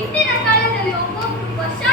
ಇಂದಿನ ಕಾಲದಲ್ಲಿ ಒಬ್ಬೊಬ್ರು ವರ್ಷ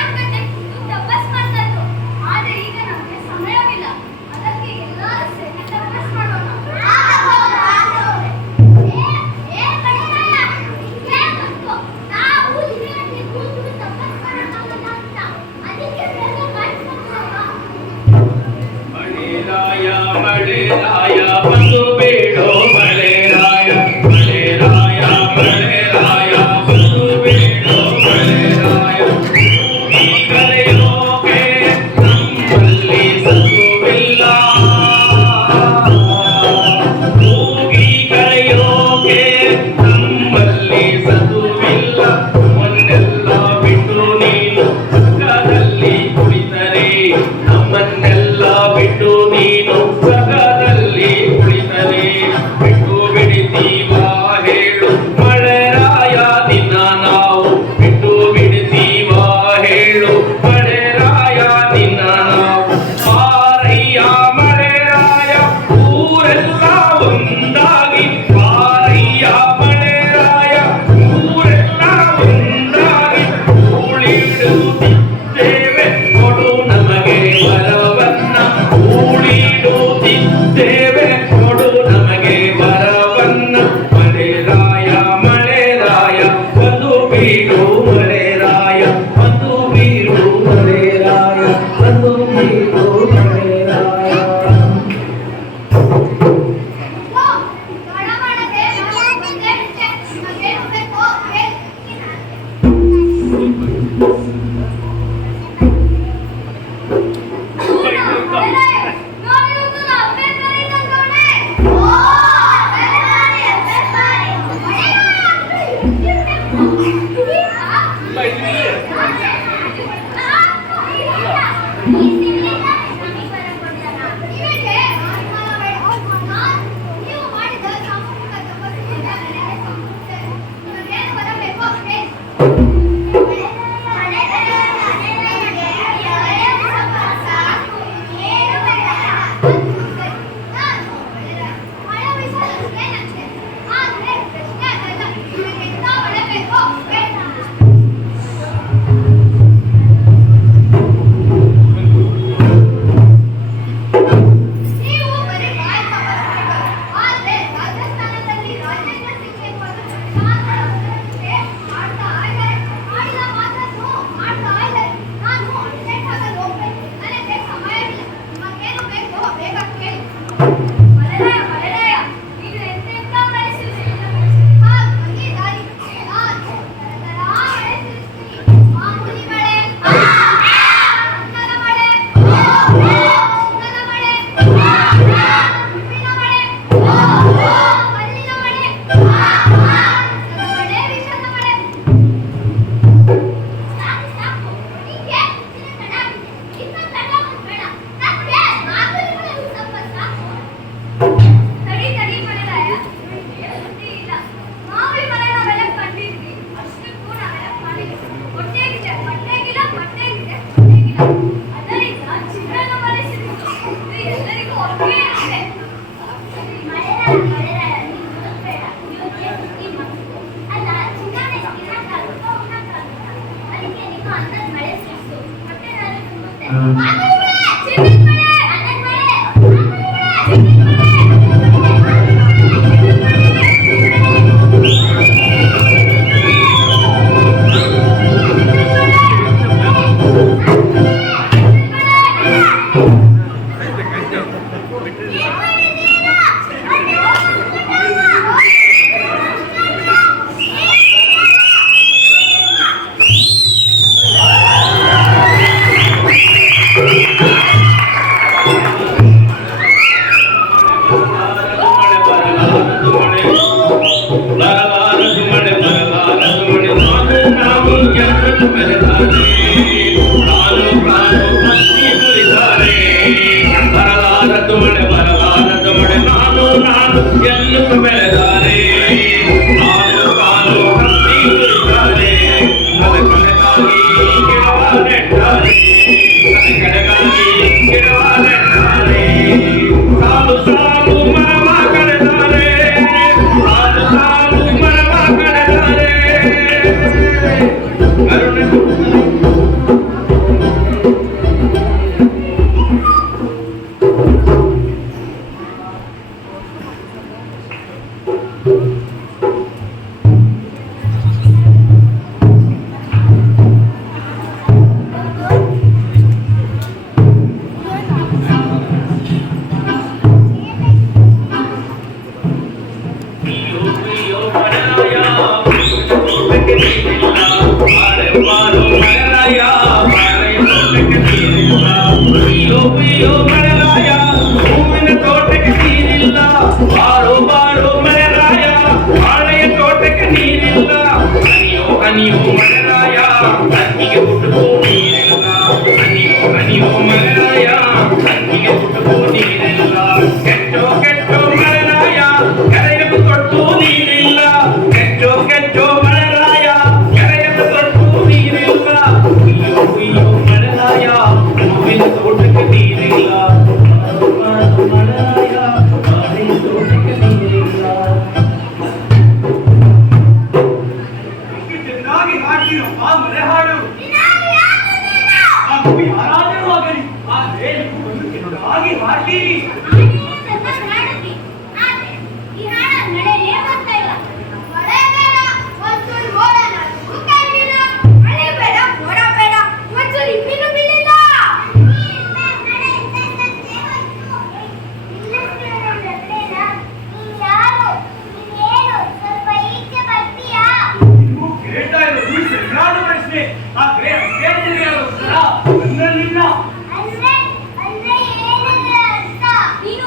ನೀನು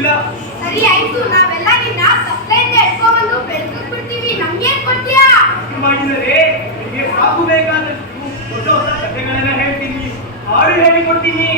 ಇಲ್ಲ. ಸರಿ ಆಯ್ತು, ನಾವೆಲ್ಲ ನಿನ್ನ ತಪ್ಪಲೆಯಿಂದ ಎಡ್ಕೊಂಡ್ಬಂದು ಬೆಳ್ಕಕ್ ಬಿಡ್ತೀವಿ, ನಮ್ಗೇನ್ ಕೊಡ್ತೀಯಾ? ಮಾಡಿದರೆ ನಿಮಗೆ ಸಾಕು ಬೇಕಾದಷ್ಟು ಹೊಸ ಹೊಸ ಕಥೆಗಳನ್ನ ಹೇಳ್ತೀನಿ, ಹಾಡು ಹೇಳಿಕೊಡ್ತೀನಿ.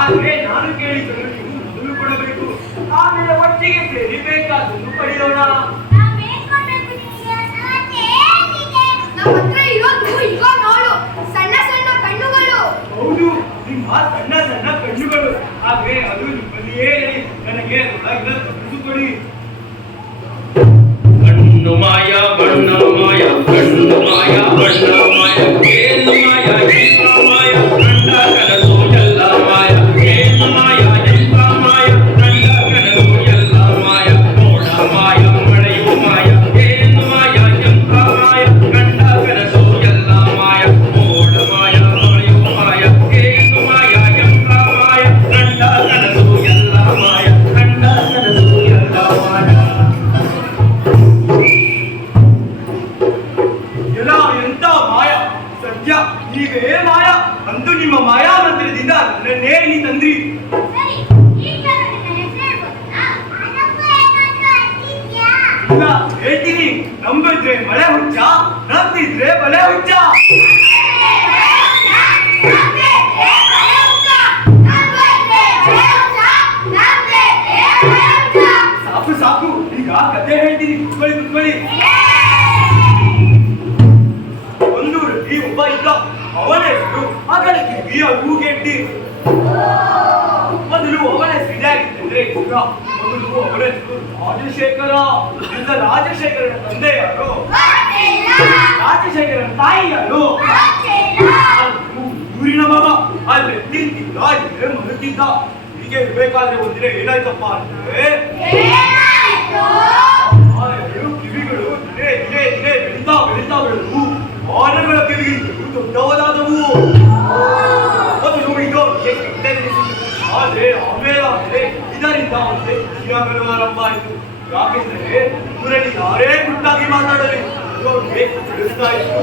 ಆದ್ರೆ ನಾನು ಕೇಳಿದ್ರು ನೀವು ಮೊದಲು ಕೊಡಬೇಕು, ಆಮೇಲೆ ಒಟ್ಟಿಗೆ ಸೇರಿ ಬೇಕಾದನ್ನು ಪಡೆಯೋಣ. ನಮ್ಮ ಹತ್ರ ಇರೋದು ಈಗ ನೋಡು, ಸಣ್ಣ ಸಣ್ಣ ಕಣ್ಣುಗಳು. ಹೌದು, ನಿಮ್ಮ ಸಣ್ಣ ಸಣ್ಣ ಕಣ್ಣುಗಳು. ಆದ್ರೆ ಅದು ನಿಮ್ಮಲ್ಲಿಯೇ ಇರಲಿ, ನನಗೆ ಕನಸು ಕೊಡಿ. ಕಣ್ಣು ಮಾಯ ಬಣ್ಣ ಮಾಯ, ಕಣ್ಣು ಮಾಯ ಬಣ್ಣ ಮಾಯ, ಏನು ಮಾಯ ಎಂತ ಮಾಯ, ಕಂಡ ಕನಸು ಎಲ್ಲ ಮಾಯ, ಏನು ಮಾಯ ಎಂತ ಮಾಯ, ಕಂಡ ಕನಸು ಎಲ್ಲ ಮಾಯ, ಮೋಡ ಮಾಯ ಮಳೆಯು ಮಾಯ, ಏನು ಮಾಯ ಎಂತ ಮಾಯ, ಕಂಡ ಕನಸು ಎಲ್ಲ ಮಾಯ, ಮೋಡ ಮಾಯ ಮಳೆಯು ಮಾಯ, ಏನು ಮಾಯ ಎಂತ ಮಾಯ, ಕಂಡ ಕನಸು ಎಲ್ಲ ಮಾಯ, ಕಂಡ ಕನಸು ಎಲ್ಲ ಮಾಯ. ಎಲ್ಲ ಎಂತ ಮಾಯ, ಸದ್ಯ ನೀವೇ ಮಾಯ. ಅಂದು ನಿಮ್ಮ ಮಾಯಾ ಮಂದಿರದಿಂದ ನನ್ನೇ ನೀ ತಂದ್ರಿ. ಇಲ್ಲ ಹೇಳ್ತೀನಿ, ನಂಬಿದ್ರೆ ಮಳೆ ಹುಚ್ಚ, ನಂಬಿದ್ರೆ ಬಲೆ ಹುಚ್ಚ. ಸಾಕು ಸಾಕು, ಈಗ ಕತೆ ಹೇಳ್ತೀನಿ, ಕುತ್ಕೊಳ್ಳಿ ಕುತ್ಕೊಳ್ಳಿ. ಒಂದೂರಲ್ಲಿ ಒಬ್ಬ ಇದ್ದ, ಅವನ ಹೆಸರು ಅಗಲಕಿವಿಯ ಹೂಗೆಡ್ಡಿ. ಮೊದಲು ಅವನ ಹೆಸರು ಇದಾಗಿತ್ತಂದ್ರೆ ಕೂಡ ಮೊದಲು ಅವನ ಹೆಸರು ರಾಜಶೇಖರ. ಇಂದ ರಾಜಶೇಖರನ ತಂದೆ ಯಾರು? ರಾಜಶೇಖರನ ತಾಯಿ ಯಾರು? ಊರಿನ ಮಗ. ಅಲ್ಲಿ ತಿಂತಿದ್ದ, ಇಲ್ಲೇ ಮಲಗಿದ್ದ. ಹೀಗೆ ಇರ್ಬೇಕಾದ್ರೆ ಒಂದಿನ ಏನಾಯ್ತಪ್ಪ ಅಂದ್ರೆ, ಎರಡು ಕಿವಿಗಳು ದಿನೇ ದಿನೇ ದಿನೇ ಬೆಳೀತಾ ಬೆಳೀತಾ ಬೆಳೆದು ಆನೆಗಳ ಕಿವಿಗಿಂತಲೂ ದೊಡ್ಡವರಾದವು. ಮೊದಲು ಇದು ಆದ್ರೆ ಆಮೇಲೆ ಇದರಿಂದ ಒಂದೇ ವಿಷಯಗಳು ಆರಂಭ ಆಯಿತು. ಯಾಕೆಂದ್ರೆ ಊರಲ್ಲಿ ಯಾರೇ ಗುಟ್ಟಾಗಿ ಮಾತಾಡಲಿ ಅವ್ರಿಗೆ ಕೇಳಿಸ್ತಾ ಇತ್ತು,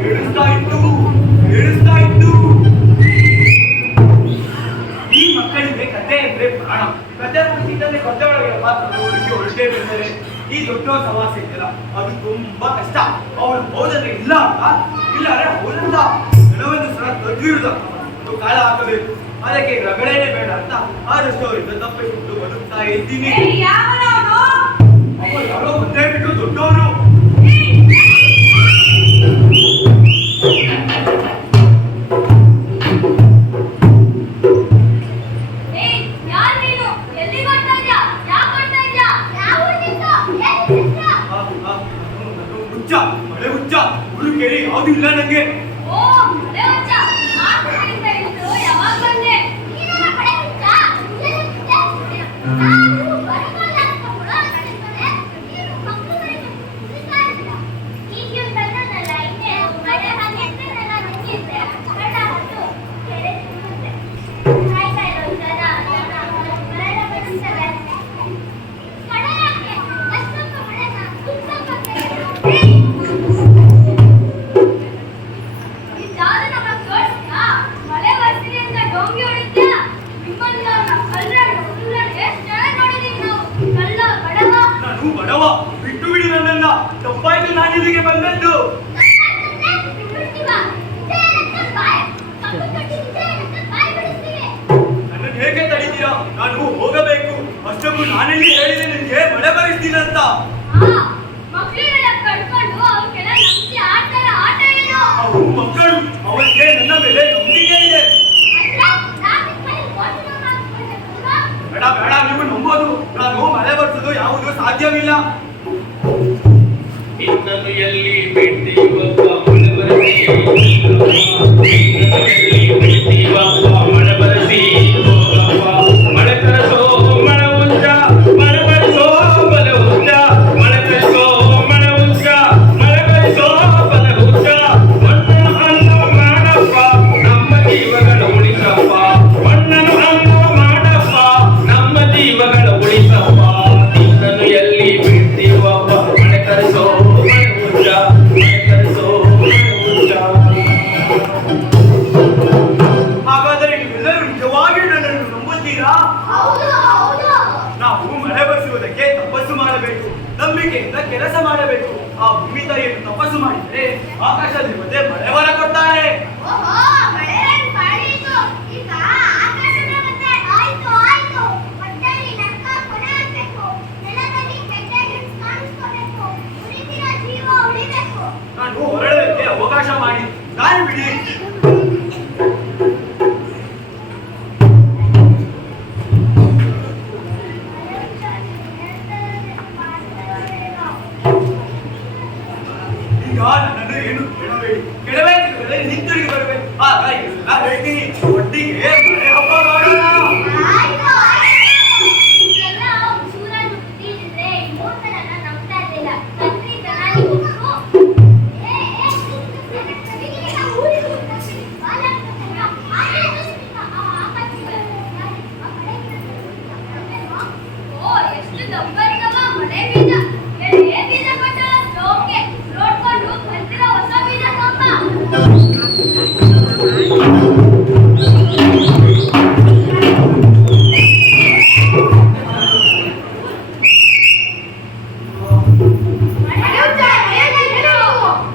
ಕೇಳಿಸ್ತಾ ಇತ್ತು, ಕೇಳಿಸ್ತಾ ಇತ್ತು. ಈ ಮಕ್ಕಳಿಗೆ ಕತೆ ಅಂದ್ರೆ ಪ್ರಾಣ. ಕತೆ ಮುಗಿಸಿದ್ದಲ್ಲಿ ಕತೆ ಒಳಗೆ ಮಾತ್ರ ಅವರಿಗೆ ಒಳ್ಳೆ ಬೆಳೆದರೆ ಈ ದೊಡ್ಡ ಸವಾಸ ಇದೆಯಲ್ಲ, ಅದು ತುಂಬಾ ಕಷ್ಟ. ಅವಳು ಹೌದಂದ್ರೆ ಇಲ್ಲ ಅಂತ, ಇಲ್ಲಾರೆ ಹೌದಂತ. ಕೆಲವೊಂದು ಸಲ ತದ್ವಿರುದ್ಧ ಕಾಲ ಹಾಕಬೇಕು. ಅದಕ್ಕೆ ರಗಳೆನೇ ಬೇಡ ಅಂತ ಆದಷ್ಟು ಅವರಿಂದ ತಪ್ಪಿಸಿಕೊಂಡು ಬದುಕ್ತಾ ಇದ್ದೀನಿ. ಅವರು ಯಾರೋ ಮುಂದೆ ಬಿಟ್ಟು ದೊಡ್ಡವರು. ಹುಚ್ಚ, ಮಳೆ ಹುಚ್ಚ, ಹುಳು ಕೇಳಿ ಯಾವ್ದು ಇಲ್ಲ ನಂಗೆ. ಬಡವ ಬಿಟ್ಟು ಬಿಡಿ ನನ್ನನ್ನ, ತಪ್ಪಾಯ್ತು ನಾನಿಲ್ಲಿಗೆ ಬಂದದ್ದು. ನನ್ನನ್ನು ಹೇಗೆ ತಡೀತೀರಾ? ನಾನು ಹೋಗಬೇಕು. ಅಷ್ಟಕ್ಕೂ ನಾನೆಲ್ಲಿ ಹೇಳಿದೆ ನಿಮ್ಗೆ ಮಳೆ ಬರಿಸ್ತೀನಂತ? ಅವು ಮಕ್ಕಳು, ಅವರಿಗೆ ನನ್ನ ಮೇಲೆ ನಂಬಿಕೆ ಇದೆ. ಬೇಡ ಬೇಡ, ನೀವು ನಂಬೋದು. ನಾನು ಮಳೆ ಬರ್ಸೋದು ಯಾವುದು ಸಾಧ್ಯವಿಲ್ಲ. ಇನ್ನದು ಎಲ್ಲಿ ಬಿಟ್ಟಿವಪ್ಪ ಮಳೆ ಬರಸಿ, ಎಲ್ಲಿ ಬಿಟ್ಟಿವಪ್ಪ ಮಳೆ ಬರಸಿ ಹೋಗಪ್ಪ, ಮಳೆ ತರಸೋ ಮಳೆ ಉಂಟ, ಮಳೆ ಬರಸೋ ಮಳೆ ಉಂಟ, ಮಳೆ ತರಸೋ ಆಕಾಶದೇವತೆ ಮಳೆ ವರ ಕೊಡ್ತಾರೆ. ಓಹೋ, ಮಳೆ ಪಾಡೀತು. ಈಗ ಆಕಾಶದೇವತೆ ಆಯ್ತು ಆಯ್ತು. ಹೊಟ್ಟೆಲಿ ನರ್ಕ ಕೊನೆ ಆಗ್ಬೇಕು. ನೆಲದಲ್ಲಿ ಕೆಟ್ಟ ಹೆಂಗ್ಸ್ ಕಾಣಿಸ್ಕೋಬೇಕು. ಉಳಿದಿರೋ ಜೀವ ಉಳಿಬೇಕು. ನಾನು ಹೊರಡೋದಕ್ಕೆ ಅವಕಾಶ ಮಾಡಿ ದಾರಿ ಬಿಡಿ. ಈಗ ನನ್ನನ್ನು ಏನು ಕೇಳಬೇಡಿ. ಕೆಡಬೇಕಿದ್ರೆ ಹಿಂತಿರುಗಿ ಬರಬೇಕು. ಆಗ ಎಲ್ಲ ಹೇಳ್ತೀನಿ. ಒಟ್ಟಿಗೆ ಮಳೆ ಹಬ್ಬ ಮಾಡೋಣ. ಆಯ್ತು ಆಯ್ತು. ಇದೆಲ್ಲ ಸೂರಜ್ ಹುಟ್ಟಿದ್ರೆ ಇನ್ನೊಂದರನ್ನ ನಂಬ್ತಾ ಇರ್ಲಿಲ್ಲ. ತಂತ್ರಿ ಚೆನ್ನಾಗಿ ಹೋಗ್ತು. ಓ, ಎಷ್ಟು ದಬ್ಬರ್ತವ ಮಳೆ ಬೀಜ. ಎಳೆ ಬೀಜ ಕೊಟ್ಟ ಲೋಕೆ ನೋಡ್ಕೊಂಡು ಕಲ್ತಿರೋ ಹೊಸ ಬೀಜ ತಗೊಂಬ.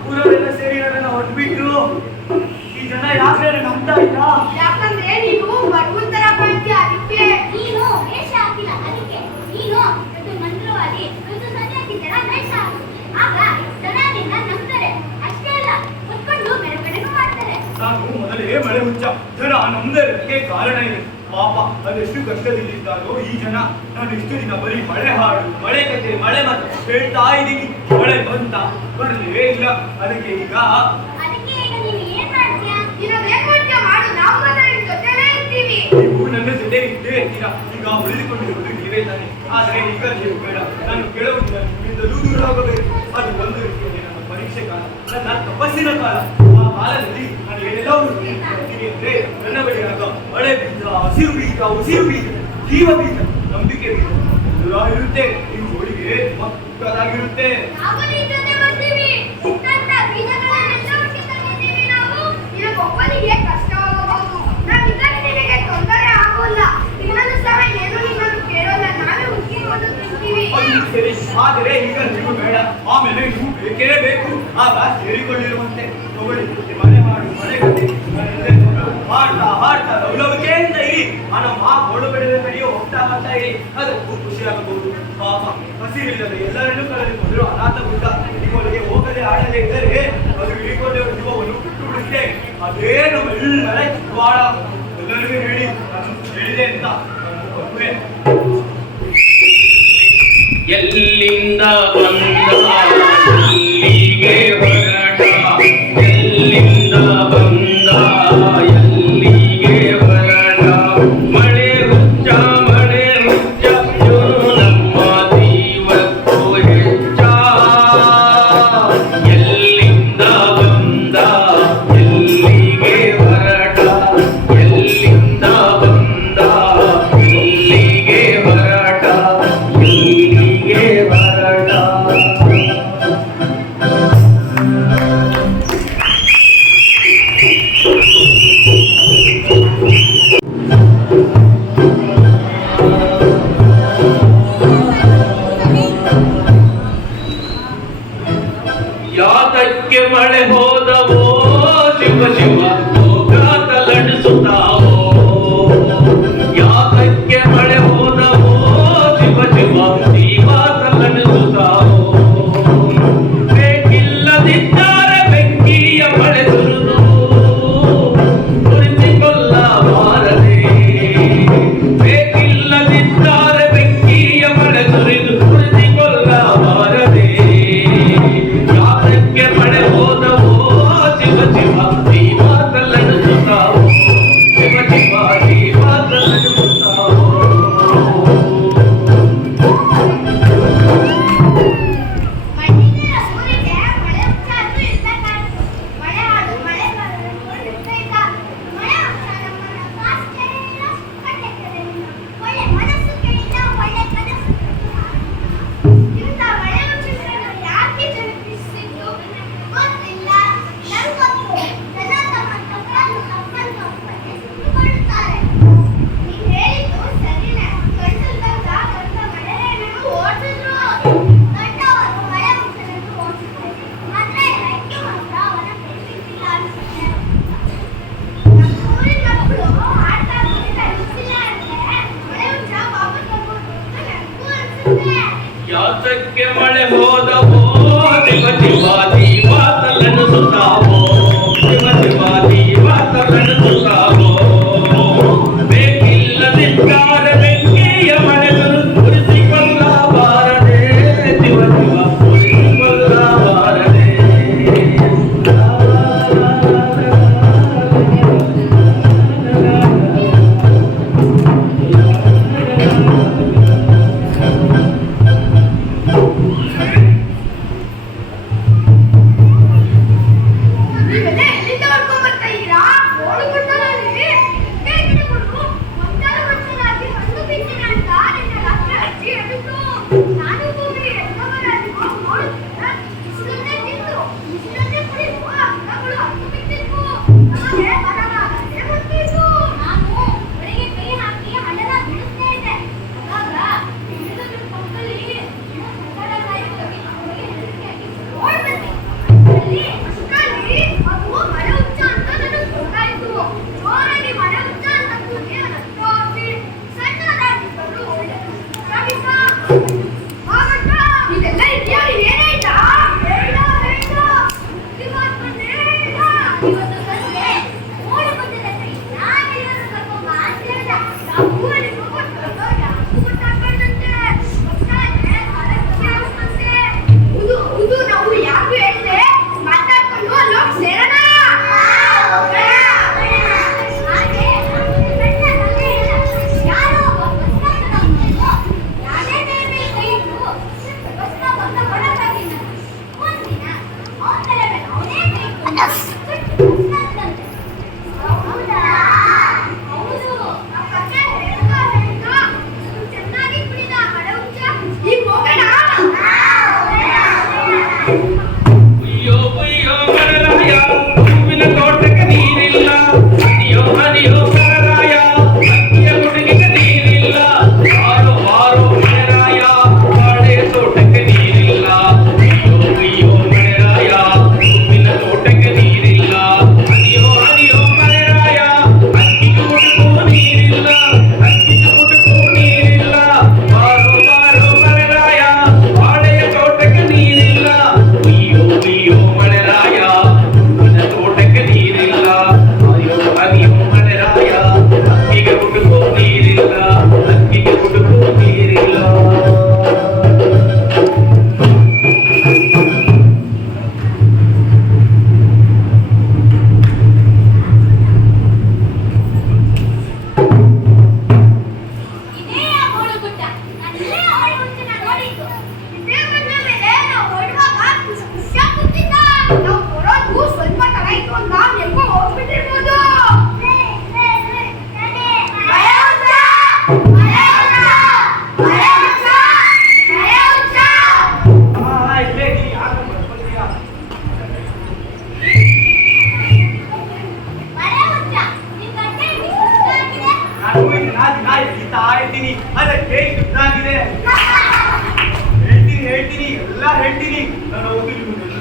ಊರವರೆಲ್ಲ ಸೇರಿ ನನ್ನನ್ನು ಹೊರಟ್ಬಿಟ್ರು. ಈ ಜನ ಯಾಕೆ ನಂಬ್ತಾ ಇಲ್ಲ? ಯಾಕಂದ್ರೆ ನೀನು ಬಡವನ್ ತರ ಕಾಣ್ತೀಯ, ಅದಕ್ಕೆ. ನೀನು ವೇಷ ಹಾಕಿಲ್ಲ, ಅದಕ್ಕೆ. ನೀನು ಅದು ಮಂತ್ರವಾದಿ ಅದು ಸರಿಯಾಗಿದ್ದೀರ ವೇಷ ಹಾಕು. ಆಗ ಜನ ನಿನ್ನ ನಂಬ್ತಾರೆ. ಅಷ್ಟೇ ಅಲ್ಲ, ಕುತ್ಕೊಂಡು ಮೆರವಣಿಗೆ ಮಾಡ್ತಾರೆ. ನಾನು ಮೊದಲೇ ಮಳೆ ಹುಚ್ಚ. ಜನ ನಮ್ದಕ್ಕೆ ಕಾರಣ ಇದೆ. ಪಾಪ ಅದೆಷ್ಟು ಕಷ್ಟದಲ್ಲಿದ್ದಾರೋ ಈ ಜನ. ನಾನು ಇಷ್ಟು ದಿನ ಬರೀ ಮಳೆ ಹಾಡು, ಮಳೆ ಕತೆ, ಮಳೆ ಮಾತು ಹೇಳ್ತಾ ಇದ್ದೀನಿ. ಮಳೆ ಬರಲೇ ಇಲ್ಲ. ಅದಕ್ಕೆ ಈಗ ನೀನು ಏನ್ ಮಾಡ್ತೀಯ? ನೀನು ಏನ್ ಮಾಡ್ತೀಯ ಮಾಡು, ನಾವು ಮಾತ್ರ ನಿನ್ ಜೊತೆಲೇ ಇರ್ತೀವಿ. ನೀವು ನನ್ನ ಜೊತೆ ಇದ್ದೇ ಇರ್ತೀರಾ. ಈಗ ಉಳಿದುಕೊಂಡಿರುವುದು ನೀವೇ ತಾನೆ. ಆದರೆ ಈಗ ನೀವು ಬೇಡ. ನಾನು ಕೇಳುವುದಿಲ್ಲ, ನಿಮ್ಮಿಂದಲೂ ದೂರ ಆಗಬೇಕು. ಅದು ಒಂದು ರೀತಿಯಲ್ಲಿ ನನ್ನ ಪರೀಕ್ಷೆ ಕಾಲ, ನನ್ನ ತಪಸ್ಸಿನ ಕಾಲ. ಆ ಕಾಲದಲ್ಲಿ ನಾನು ಎಲ್ಲವೂ ನೋಡ್ತೀನಿ ಅಂದ್ರೆ ನನ್ನ ಬಳಿ ಆಗ ಮಳೆ ಬೀಜ, ಹಸಿರು ಬೀಜ, ಉಸಿರು ಬೀಜ, ಜೀವ ಬೀಜ, ನಂಬಿಕೆ ಬೀಜ ದೂರ ಇರುತ್ತೆ. ನೀವು ಹೋಳಿಗೆ ಮಕ್ಕಳಾಗಿರುತ್ತೆ. ನಾವು ನಿನ್ ಜೊತೆ ಬರ್ತೀವಿ. ಸಿಕ್ಕಂತ ಬೀಜಗಳನ್ನೆಲ್ಲ ಹುಟ್ಟಿ ತಂದಿದ್ದೀವಿ ನಾವು. ನಿನಗೊಬ್ಬನಿಗೆ ಕಷ್ಟವಾಗಬಹುದು. ನಾವಿದ್ದರೆ ನಿನಗೆ ತೊಂದರೆ ಆಗೋಲ್ಲ. ಇನ್ನೊಂದು ಸಹ ಏನು ನಿನ್ನನ್ನು ಕೇಳೋಲ್ಲ. ನಾವೇ ಹುಟ್ಟಿಕೊಂಡು ತಿಂತೀವಿ. ಅದು ಸರಿ. ಆದರೆ ಈಗ ನೀವು ಬೇಡ. ಆಮೇಲೆ ನೀವು ಬೇಕೇ ಬೇಕು. ಆಗ ಸೇರಿಕೊಂಡಿರುವಂತೆ ತಗೊಳ್ಳಿ. ಮನೆ ಮಾಡು, ಮಳೆ ಕತೆ, ಹಾಡ್ತಾ ಹಾಡ್ತಾ ಲವಲವಿಕೆಯಿಂದ ಇರಿ. ನಮ್ಮ ಗೋಡು ಬೆಳೆದ ಕಡೆಯೋ ಹೋಗ್ತಾ ಇರಿ. ಅದಕ್ಕೂ ಖುಷಿಯಾಗಬಹುದು. ಪಾಪ ಹಸಿರಿಲ್ಲದ ಎಲ್ಲರನ್ನೂ ಕಳೆದುಕೊಂಡರು ಅನಾಥ ಗುಡ್ಡ. ನಿಮ್ಮೊಳಗೆ ಹೋಗದೆ ಆಡದೆ ಇದ್ದರೆ ಅದು ಹಿಡಿಕೊಂಡ ಜೀವವನ್ನು ಬಿಟ್ಟು ಬಿಡುತ್ತೆ. ಅದೇ ನಮ್ಮೆಲ್ಲರ ಬಾಳ. ಎಲ್ಲರಿಗೂ ಹೇಳಿ ನಾನು ಹೇಳಿದೆ ಅಂತ ನಾನು ಬರುವೆ. ಎಲ್ಲಿಂದ ಬಂದ ಎಲ್ಲಿಗೆ ಹೊರಟ, ಎಲ್ಲಿಂದ ಬಂದ ಎಲ್ಲಿಗೆ ಹೊರಟ, ಮಳೆ ಹುಚ್ಚ ಮಳೆ ಹುಚ್ಚ ಇವನು ನಮ್ಮ ಜೀವಕ್ಕೂ ಹೆಚ್ಚ. ಎಲ್ಲಿಂದ ಬಂದ ಎಲ್ಲಿಗೆ ಹೊರಟ, ಎಲ್ಲಿಂದ ಬಂದ ಎಲ್ಲಿಗೆ ಹೊರಟ, ಎಲ್ಲಿಗೆ ಹೊರಟ. ಯಾತಕ್ಕೆ ಮಳೆ ಹೋದವೋ ಶಿವ ಶಿವ ಲೋಕಾತ ಲಡಿಸುತ್ತಾವೋ. ಯಾತಕ್ಕೆ ಮಳೆ ಹೋದವೋ ಶಿವ ಶಿವ ಜೀವಾತ ಲಡಿಸುತ್ತಾವೋ. ಬೇಕಿಲ್ಲದಿದ್ದರೆ ಬೆಂಕಿಯ ಮಳೆ ಸುರಿದು ಉಳಿಸಿಕೊಳ್ಳಬಾರದೆ. ಬೇಕಿಲ್ಲದಿದ್ದರೆ ಬೆಂಕಿಯ ಮಳೆ ಸುರಿದು ಉಳಿಸಿಕೊಳ್ಳಬಾರದೆ. ಯಾತಕ್ಕೆ ಮಳೆ ಹೋದವೋ ಶಿವ ಮಳೆ ಹೋದವೋ ದಿವ ದಿವ ದೀಪ ತಲೆಣಿಸುತ್ತಾವೋ ದಿವ ದಿವ ದೀಪ ತಲೆಣಿಸುತ್ತಾವೋ ಬೇಕಿಲ್ಲದಿದ್ದಾಗ ಬೆಂಕಿಯ ಮಳೆಗಳು ಉರಿಸಿಕೊಳ್ಳಬಾರದೆ ದಿವ ದಿವ ಉರಿಸಿಕೊಳ್ಳಬಾರದೆ ನೀವೆಲ್ಲ ಎಲ್ಲಿಂದ ಹೊಡ್ಕೊಂಡ್ ಬರ್ತಾ ಇದ್ದೀರಾ? ಗೋಳುಗುಡ್ಡದಲ್ಲಿ ಗಿಡಗಳು ಒಂದರ ವರ್ಷದಲ್ಲಿ ಹಣ್ಣು ಬಿತ್ತಿನ ಅಂತ ನಿನ್ನ ರಾತ್ರಿ ಅಜ್ಜಿ ಹೇಳಿದ್ರು. ನಾನು ಭೂಮಿ ಎಲ್ಲವರಾಗಿ ನೋಡುತ್ತಿದ್ದೆ. ಬಿಸಿಲನ್ನೇ ತಿಂದು ಬಿಸಿಲನ್ನೇ ಕುಡಿದು ಆ ಗಿಡಗಳು ಹಣ್ಣು ಬಿತ್ತಿದ್ವು. ನಮಗೆ ಬರಗಾಲವೇ ಬಂದಿತು. ನಾನು ಹೊರಗೆ ಕೈ ಹಾಕಿ ಹಣ್ಣನ್ನ ಬಿಡಿಸ್ತಾ ಇದ್ದೆ. ಆಗ ಗಿಡದ ಪಕ್ಕದಲ್ಲಿ ಸಕ್ಕರೆಕಾಯಿ ಹೋಗಿ ಹೆದರಿಕೆಯಾಗಿ ಓಡ್ ಬಂದೆ. ಅಲ್ಲಿ ಅಷ್ಟರಲ್ಲಿ ಅದು ಮಳೆ ಹುಚ್ಚ ಅಂತ ನನಗೆ ಗೊತ್ತಾಯ್ತು. ಜೋರಾಗಿ ಮಳೆ ಹುಚ್ಚ ಅಂತಂದು ಹತ್ತೋಗಿ ಸಣ್ಣದಾಗಿದ್ದರು ರವಿಕ ಆಗಟ್ಟ ಇದೆಲ್ಲ ಇದೆಯಾ ಏನಾಯ್ತಾ? ಬೇಡ ಬೇಡ ಇವತ್ತು ಬೇಡ ಇವತ್ತು ಸಂಜೆ ಓಡಿ ಬಂದಿದ್ದೆ. ನಾನು ಇವತ್ತು ಕರ್ಕೊಂಬ ಅಂತ ಹೇಳ್ದ. ನಾವು ಊರಲ್ಲಿ ಹೋಗ್ಬಿಟ್ಟು ಯಾರು ಗೊತ್ತಾಗ್ಬಾರ್ದಂತೆ. ಗೊತ್ತಾದ್ರೆ ಮಳೆ ಖುಷಿ ಆಗುತ್ತಂತೆ. ಹೌದು ನಾವು ಯಾರು ಹೇಳಿದೆ ಮಾತಾಡ್ಕೊಂಡು ಅಲ್ಲೋಗಿ ಸೇರೋಣ. ಯಾರೋ ಒಬ್ಬ ಬಸ್ನಾಗ ಯಾರೇ ಮೇಲೆ ಕೈ ಇಟ್ಟು ಬಸ್ನಾಗ ಅಂತ ಹೊರಟಾಗಿಲ್ಲ. ಒಂದಿನ ಅವನ ತಲೆ ಮೇಲೆ ಅವನೇ ಕೈ ಇಟ್ಟು ಬಸ್ನಾಗಂತೆ. ಹೌದಾ? ಹೌದು. ಆ ಕಥೆ ಹೇಳ್ತಾ ಚೆನ್ನಾಗಿ ಕುಡಿದ ಮಳೆ ಹುಚ್ಚ ಈಗ ಹೋಗೋಣ. ಅಯ್ಯೋ ಅಯ್ಯೋ ಮರರಾಯ ಹೂವಿನ ತೋಟಕ್ಕೆ ನೀರಿಲ್ಲ ಹನಿಯೋ ಹನಿಯೋ ಮರರಾಯ ಅಕ್ಕಿಯ ಗುಡಿಗೆ ನೀರಿಲ್ಲ ಬಾರೋ ಬಾರೋ ಮರರಾಯ ಬಾಳೆ ತೋಟಕ್ಕೆ ನೀರಿಲ್ಲ ಅಯ್ಯೋ ಅಯ್ಯೋ ಮರರಾಯ ಹೂವಿನ ತೋಟಕ್ಕೆ ನೀರಿಲ್ಲ ಹನಿಯೋ ಹನಿಯೋ ಮರರಾಯ ಅಕ್ಕಿಗೆ ಗುಡುಕು ನೀರಿಲ್ಲ ಅಕ್ಕಿಗೆ ಗುಡುಕು ನೀರಿಲ್ಲ ಬಾರೋ ಬಾರೋ ಮರರಾಯ ಬಾಳೆಯ ತೋಟಕ್ಕೆ ನೀರಿಲ್ಲ ಅಯ್ಯೋ ಅಯ್ಯೋ ಮಳೆರಾಯ ಹೂವಿನ ತೋಟಕ್ಕೆ ನೀರಿಲ್ಲ ಅಯ್ಯೋ ಅಯ್ಯೋ ಮಳೆರಾಯ ಅಕ್ಕಿಗೆ ಗುಡುಕು ನೀರಿಲ್ಲ ಅಕ್ಕಿಗೆ ಗುಡುಕು ನೀರಿಲ್ಲ ಇದೇ ಆ ಗೋಳುಗುಡ್ಡ. ನನ್ನಲ್ಲೇ ಆ ಮಳೆ ಹುಚ್ಚನ್ನ ನೋಡಿದ್ದು. ಇದೇ ಬಂದ ಮೇಲೆ ನಾವು ಹೊರಡುವಾಗ ಖುಷಿಯಾಗಿ ಕೂತಿದ್ದ. ನಾವು ಬರೋದು ಸ್ವಲ್ಪ ತಡ ಇತ್ತು ಅಂತ ಎಲ್ಗೋ ಹೋಗ್ಬಿಟ್ಟಿರ್ಬೋದು. ಮಳೆ ಹುಚ್ಚ! ಮಳೆ ಹುಚ್ಚ! ಮಳೆ ಹುಚ್ಚ! ಮಳೆ ಹುಚ್ಚ! ಇಲ್ಲೇ ನೀ ಯಾಕೆ ಬರ್ತೀಯಾ? ಮಳೆ ಹುಚ್ಚ! ನಿನ್ ಗಂಟೆ ಇಷ್ಟು ಸುಸ್ತಾಗಿದೆ. ನಾನು ದಿನ ಎಳಿತಾ ಇರ್ತೀನಿ ಅದಕ್ಕೆ ಸುತ್ತಾಗಿದೆ. ಹೇಳ್ತೀನಿ ಎಲ್ಲ ಹೇಳ್ತೀನಿ. ನಾನು ಹೋಗಿ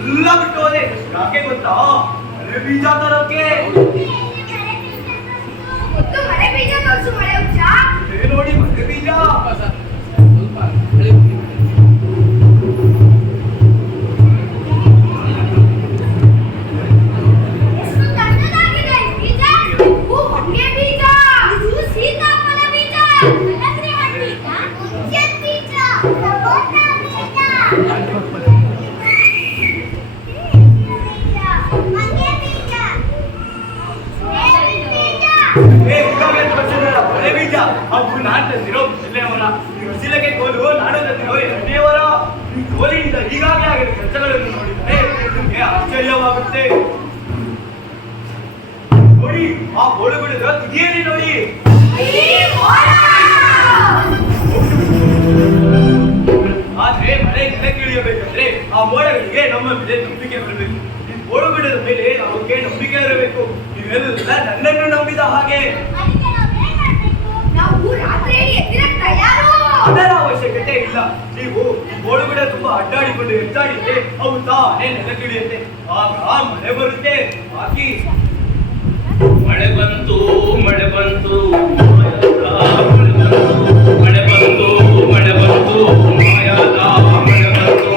ಎಲ್ಲ ಬಿಟ್ಟು ಹೋದೆ. ಯಾಕೆ ಗೊತ್ತಾ? ಮಳೆ ಬೀಜ ತರೋಕೆ. ಗೊತ್ತು ಮಳೆ ಬೀಜ ತೋರಿಸು ಮಳೆ ಹುಚ್ಚ. ಇದೇ ನೋಡಿ ಮಳೆ ಬೀಜ. ಎಷ್ಟು ದೊಡ್ಡದಾಗಿದೆ ಈ ಬೀಜ. ಇದು ಹೊಂಗೆ ಬೀಜ. ಇದು ಸೀತಾಫಲ ಬೀಜ. ಕಲಂಗಡಿ ಹಣ್ಣು ಬೀಜ. ಹುಂಚೆನ್ ಬೀಜ. ಸಪೋಟ ಬೀಜ. ಹೊಂಗೆ ಬೀಜ. ಬೇವಿನ ಬೀಜ. ಮಳೆ ಬೀಜ ಅವು ನಾನು ತಂದಿರೋ ಬಿಸಿಲೆಯವರ ಈ ಬಿಸಿಲಕ್ಕೆ ಕೋಲು ನಾನು ತಂದಿರೋ ಎರಡನೆಯವರ ಈ ಕೋಲಿನಿಂದ ಈಗಾಗಲೇ ಆಗಿರೋ ಕೆಲಸಗಳನ್ನು ನೋಡಿದರೆ ನಿಮಗೆ ಆಶ್ಚರ್ಯವಾಗುತ್ತೆ. ನೋಡಿ ಆ ಗೋಳು ಬಿಡಿದ ತುದಿಯಲ್ಲಿ ನೋಡಿ. ಆದ್ರೆ ಮಳೆ ನೆಲಕ್ಕೆ ಇಳಿಯಬೇಕಂದ್ರೆ ಆ ಮೋಡಗಳಿಗೆ ನಮ್ಮ ಮೇಲೆ ನಂಬಿಕೆ ಬರಬೇಕು. ಈ ಗೋಳು ಬಿಡದ ಮೇಲೆ ನಮಗೆ ನಂಬಿಕೆ ಇರಬೇಕು. ನೀವೆಲ್ಲ ನನ್ನನ್ನು ನಂಬಿದ ಹಾಗೆ. ಅದಕ್ಕೆ ನಾವೇನ್ ಮಾಡ್ಬೇಕು? ನಾವು ರಾತ್ರಿ ಎದ್ದಿರಕ್ ತಯಾರು. ಅದರ ಅವಶ್ಯಕತೆ ಇಲ್ಲ. ನೀವು ಗೋಳುಗಿಡ ತುಂಬಾ ಅಡ್ಡಾಡಿಕೊಂಡು ಎದ್ದಾಡಿದ್ರೆ ಅವು ತಾನೇ ನೆಲಗಿಳಿಯುತ್ತೆ. ಆಗ ಮಳೆ ಬರುತ್ತೆ. ಬಾಕಿ ಮಳೆ ಬಂತು ಮಳೆ ಬಂತು ಮಳೆ ಬಂತು ಮಳೆ ಬಂತು ಮಾಯಾದ ಮಳೆ ಬಂತು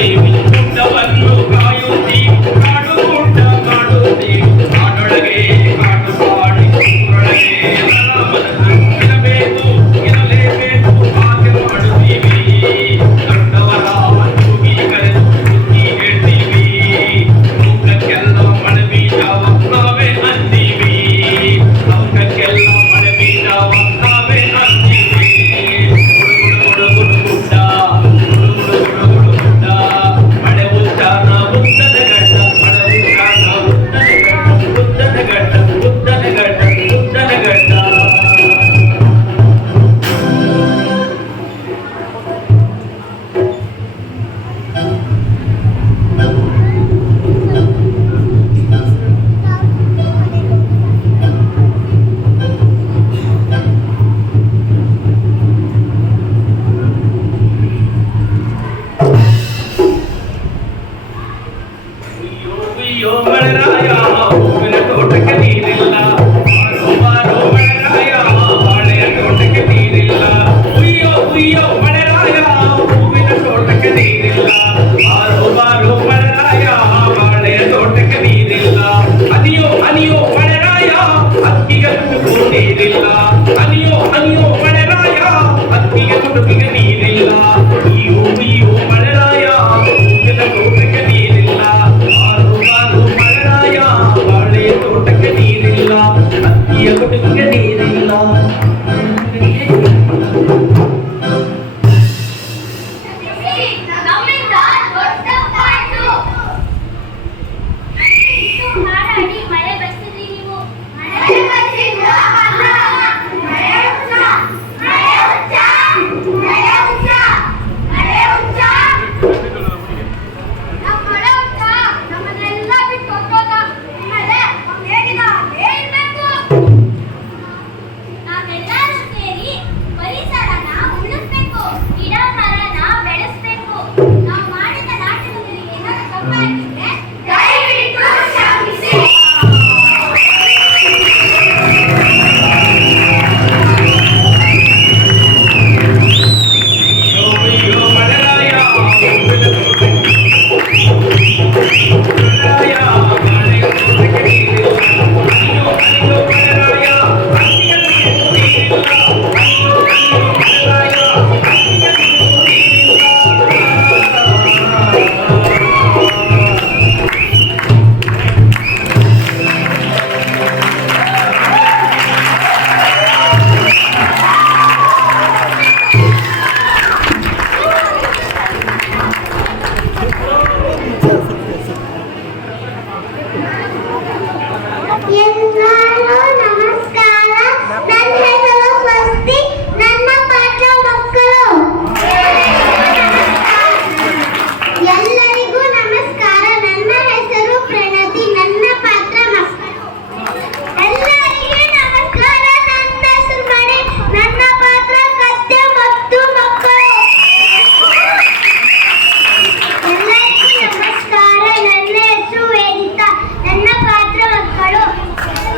ಮಾಡುತ್ತೀವಿ ಗುಡ್ಡವನ್ನು ಕಾಯುತ್ತೀವಿ ಕಾಡು ಗುಡ್ಡ ಮಾಡುತ್ತೀವಿ ಕಾಡೊಳಗೆ ಕಾಡು ಕಾಡಿ ಊರೊಳಗೆ ಇರಬೇಕು ಇರಲೇಬೇಕು ಹಾಗೆ ಮಾಡುತ್ತೀವಿ ದೊಡ್ಡವರ ತೂಗಿ ಕರೆದು ಬುದ್ಧಿ ಹೇಳ್ತೀವಿ ಲೋಕಕ್ಕೆಲ್ಲ ಮಳೆ ಬೀಜವ ನಾವೇ ಅಂತೀವಿ ಲೋಕಕ್ಕೆಲ್ಲ ಮಳೆ ಬೀಜವ ನಾವೇ ಅಂತೀವಿ ಗುಡು ಗುಡು ಗುಡ್ಡ ಗುಡ್ಡ ಮಳೆ ಉಚ್ಚಾರ ಉದ್ದದ ಗಡ್ಡ ಮಳೆ ಉಚ್ಚಾರ ಉದ್ದದ ಗಡ್ಡ ಉದ್ದದ ಗಡ್ಡ ಉದ್ದದ ಗಡ್ಡ ಅಯ್ಯೋ ಮಳೆರಾಯ ಹೂವಿನ ತೋಟಕ್ಕೆ ನೀರಿಲ್ಲ ಬಾರೋ ಮಳೆರಾಯ ಬಾಳೆಯ ತೋಟಕ್ಕೆ ನೀರಿಲ್ಲ ಅಯ್ಯೋ ಮಳೆರಾಯ ಹೂವಿನ ತೋಟಕ್ಕೆ ನೀರಿಲ್ಲ ಬಾರೋ ಮಳೆರಾಯ ಬಾಳೆಯ ತೋಟಕ್ಕೆ ನೀರಿಲ್ಲ ಅನಿಯೋ ಮಳೆರಾಯ ಅಕ್ಕಿಗೆ ತುಡುಕು ನೀರಿಲ್ಲ ಅನಿಯೋ ಮಳೆರಾಯ ಅಕ್ಕಿಗೆ ತುಡುಕಿಗೆ ನೀರಿಲ್ಲ ಅಯ್ಯೋ ಮಳೆರಾಯ ಹೂವಿನ ತೋಟಕ್ಕೆ ನೀರಿಲ್ಲ ಮಳೆರಾಯ ಬಾಳೆಯ ತೋಟಕ್ಕೆ ನೀರಿಲ್ಲ ಅಕ್ಕಿಯ ತುಡುಕಿಗೆ ನೀರಿಲ್ಲ ನಮ್ಮಿಂದ ದೊಡ್ಡ ಪಾಠು. ಇಷ್ಟು ಹಾರಾಡಿ ಮಳೆ ಬರ್ಸಿದ್ರಿ ನೀವು. ಮಳೆ ಬರ್ಸಿದ್ರ ಅಲ್ಲ. ಮಳೆ ಹುಚ್ಚ. ಮಳೆ ಹುಚ್ಚ. ಮಳೆ ಹುಚ್ಚ. ಮಳೆ ಹುಚ್ಚ. ನಮ್ಮ ಮಳೆ ಹುಚ್ಚ. ನಮ್ಮನ್ನೆಲ್ಲ ಬಿಟ್ಟು ಹೊರಟೋದ. ಇನ್ಮೇಲೆ ಅವ್ನು ಹೇಗಿದ ಅದೇ ಇರ್ಬೇಕು. ನಾವೆಲ್ಲರೂ ಸೇರಿ ಪರಿಸರನ ಉಳಿಸ್ಬೇಕು, ಗಿಡ ಮರನ ಬೆಳೆಸ್ಬೇಕು. ನಾವು ಮಾಡಿದ ನಾಟಕದಲ್ಲಿ ಏನಾದ್ರು ತಪ್ಪಾಗಿದ್ರೆ ದಯವಿಟ್ಟು ಕ್ಷಮಿಸಿ. ಅಯ್ಯೋ ಮಳೆರಾಯ ಹೂವಿನ ತೋಟಕ್ಕೆ ಮಳೆರಾಯ ಬಾಳೆಯ ತೋಟಕ್ಕೆ ನೀರಿಲ್ಲ ಅಯ್ಯೋ ಮಳೆರಾಯ ಅಕ್ಕಿಯ ತುಡುಕಿಗೆ ನೀರಿಲ್ಲ ಅಯ್ಯೋ ಮಳೆರಾಯ ಅಕ್ಕಿಯ ತುಡುಕಿಗೆ ಎಲ್ಲರೂ ನಮಸ್ಕಾರ. ನನ್ನ ಹೆಸರು ಸ್ವಸ್ತಿ. ನನ್ನ ಪಾಠ ಮಕ್ಕಳು. ಎಲ್ಲರಿಗೂ ನಮಸ್ಕಾರ. ನನ್ನ ಹೆಸರು ಪ್ರಣತಿ. ನನ್ನ ಪಾತ್ರ ಮಕ್ಕಳು. ಎಲ್ಲರಿಗೂ ನಮಸ್ಕಾರ. ನನ್ನ ಹೆಸರು ಮಣಿ. ನನ್ನ ಪಾತ್ರ ಕಥೆ ಮತ್ತು ಮಕ್ಕಳು. ಎಲ್ಲರಿಗೂ ನಮಸ್ಕಾರ. ನನ್ನ ಹೆಸರು ವೇದಿತಾ. ನನ್ನ ಪಾತ್ರ ಮಕ್ಕಳು.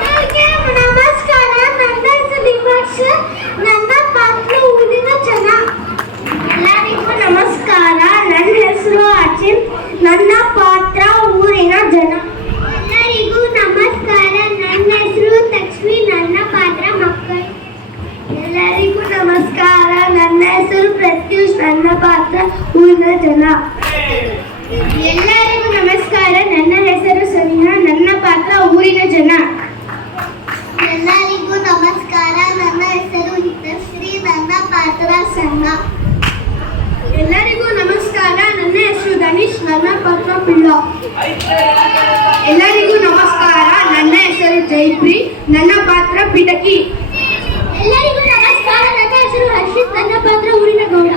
ಎಲ್ಲರಿಗೂ ನಮಸ್ಕಾರ. ನನ್ನ ಹೆಸರು ವಿಮರ್ಶ. ನನ್ನ ಪಾತ್ರ ಊರಿನ ಜನ. ಎಲ್ಲರಿಗೂ ನಮಸ್ಕಾರ. ನನ್ನ ಹೆಸರು ಅಚಿನ್. ನನ್ನ ಪಾತ್ರ ಊರಿನ ಜನ. ಎಲ್ಲರಿಗೂ ನಮಸ್ಕಾರ. ನನ್ನ ಹೆಸರು ಲಕ್ಷ್ಮಿ. ನನ್ನ ಪಾತ್ರ ಮಕ್ಕಳು. ಎಲ್ಲರಿಗೂ ನಮಸ್ಕಾರ. ನನ್ನ ಹೆಸರು ಪ್ರತ್ಯೂಷ್. ನನ್ನ ಪಾತ್ರ ಊರಿನ ಜನ. ಎಲ್ಲರಿಗೂ ನಮಸ್ಕಾರ. ನನ್ನ ಹೆಸರು ಸನಿಹಾ. ನನ್ನ ಪಾತ್ರ ಊರಿನ ಜನ. ಎಲ್ಲರಿಗೂ ನಮಸ್ಕಾರ. ನನ್ನ ಹೆಸರು ಹಿತಶ್ರೀ. ನನ್ನ ಪಾತ್ರ ಸಣ್ಣ. ಎಲ್ಲರಿಗೂ ನಮಸ್ಕಾರ. ನನ್ನ ಹೆಸರು ಧನೀಶ್. ನನ್ನ ಪಾತ್ರ ಪಿಳ್ಳ. ಎಲ್ಲರಿಗೂ ನಮಸ್ಕಾರ. ನನ್ನ ಹೆಸರು ಜೈಪ್ರಿ. ನನ್ನ ಪಾತ್ರ ಪಿಟಕಿ. ಎಲ್ಲರಿಗೂ ನಮಸ್ಕಾರ. ನನ್ನ ಹೆಸರು ಹರ್ಷಿತ್. ನನ್ನ ಪಾತ್ರ ಊರಿನ ಗೌಡ.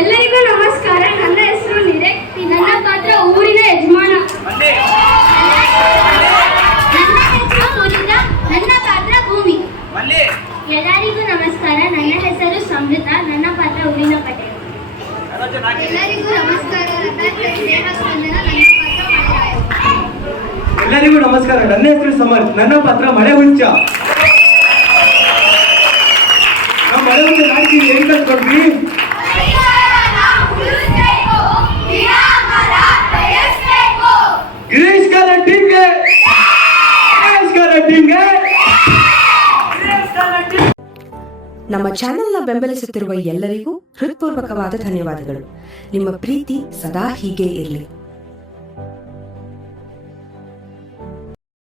ಎಲ್ಲರಿಗೂ ನಮಸ್ಕಾರ. ನನ್ನ ಹೆಸರು ನಿರೇಕ್. ನನ್ನ ಪಾತ್ರ ಊರಿನ ಯಜಮಾನ. ನನ್ನ ಹೆಸರು ಮುನಿತಾ. ನನ್ನ ಪಾತ್ರ ಭೂಮಿ. ಎಲ್ಲರಿಗೂ ನಮಸ್ಕಾರ. ನನ್ನ ಹೆಸರು ಸಮೃದ್ಧ. ನನ್ನ ಪಾತ್ರ ಊರಿನ ಪಟೇಲ್. ಎಲ್ಲರಿಗೂ ನಮಸ್ಕಾರ. ನನ್ನ ಹೆಸರು ದೇವಸ್ಪಂದನ. ನನ್ನ ಪಾತ್ರ ಮಳೆರಾಯ. ಎಲ್ಲರಿಗೂ ನಮಸ್ಕಾರ. ನನ್ನ ಹೆಸರು ಸಮರ್ಥ್. ನನ್ನ ಪಾತ್ರ ಮಳೆ ಹುಚ್ಚ. ನಾವು ಮಳೆ ಹುಚ್ಚ ನಾಟಕ ಏನ್ ಕಲ್ತ್ಕೊಂಡ್ವಿ? ಪರಿಸರನ ಉಳಿಸ್ಬೇಕು, ಗಿಡ ನಮ್ಮ ಚಾನೆಲ್ನ ಬೆಂಬಲಿಸುತ್ತಿರುವ ಎಲ್ಲರಿಗೂ ಹೃತ್ಪೂರ್ವಕವಾದ ಧನ್ಯವಾದಗಳು. ನಿಮ್ಮ ಪ್ರೀತಿ ಸದಾ ಹೀಗೆ ಇರಲಿ.